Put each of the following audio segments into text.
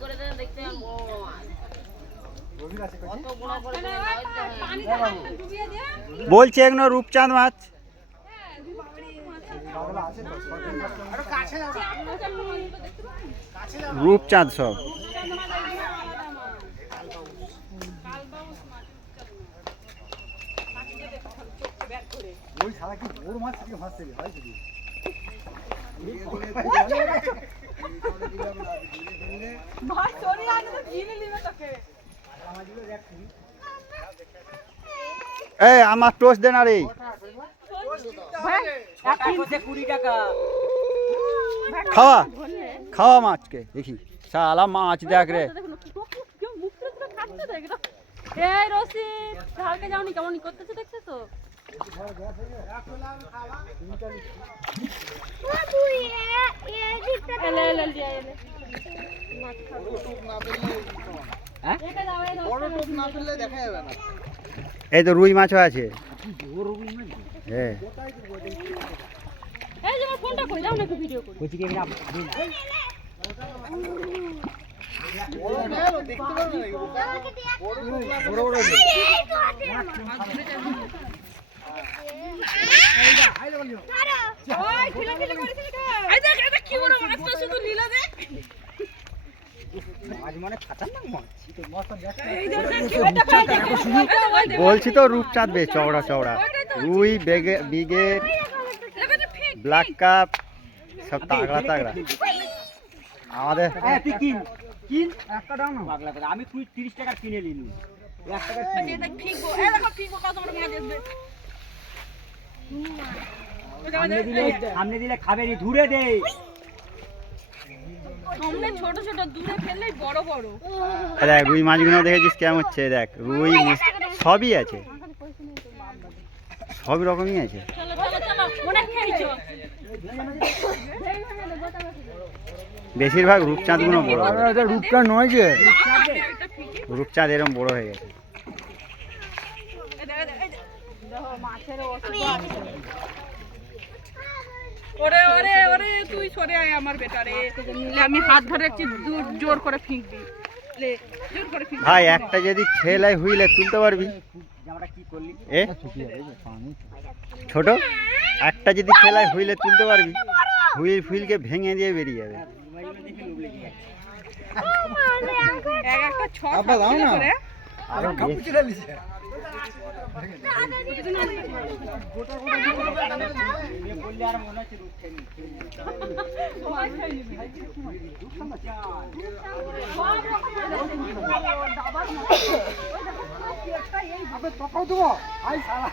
করে দেন দেখতে। বলছে এগুলো রূপচাঁদ মাছ। রূপচাঁদ সব। ওই সারা কি বড় মাছ থেকে ভাসছে রে আমার টোস্ট দেন আরে খাওয়া খাওয়া মাছকে, দেখি। শালা মাছ দেখ রে। এই রশিদ ঝাড়কে যাওনি কেমন করতেছে দেখছ তো এই তো রুই মাছও আছে। হ্যাঁ। এই যে বলছি তো রূপচাঁদ বে চওড়া চওড়া। রুই বেগে বিগের ব্ল্যাক কাপ সব তাগড়া তাগড়া। আমাদের আমি তুই তিরিশ টাকা কিনে নিলু এক টাকা সামনে দিলে সামনে দিলে খাবে নি দূরে দে। সামনে ছোট ছোট দূরে ফেললেই বড় বড়। দেখ রুই মাছগুলো দেখেছিস কেমন হচ্ছে? দেখ রুই সবই আছে। সব রকমই আছে। চলো চলো চলো বেশিরভাগ রূপচাঁদগুলো বড়। রূপটা নয় যে। রূপচাঁদ এরকম বড় হয়ে গেছে। ওরে ওরে ওরে তুই সরে আয় আমার বেটা রে লে, আমি হাত ধরে একটু দূর জোর করে ভাই একটা যদি ছেলে হুইলে তুলতে পারবি। জামাটা এ? ছোট? একটা যদি খেলায় হুইলে তুলতে পারবি হুইল ফুইলকে ভেঙে দিয়ে বেরিয়ে যাবে। এক একটা ছ দাও না। করে আর কাপড় চিরা লিছে বললে আর মনে হচ্ছে রূপ খেয়ে নিচ্ছে। আবে তকাও দেবো আই সারা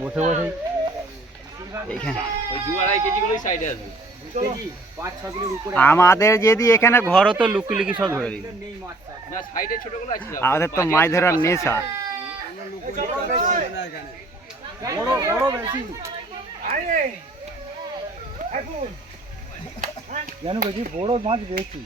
বসে বসে। আমাদের যদি এখানে ঘর হতো, লুকি লুকি সব ধরে মাছটা আমাদের তো মাছ ধরার নেশা। জানো বড় মাছ বেশি।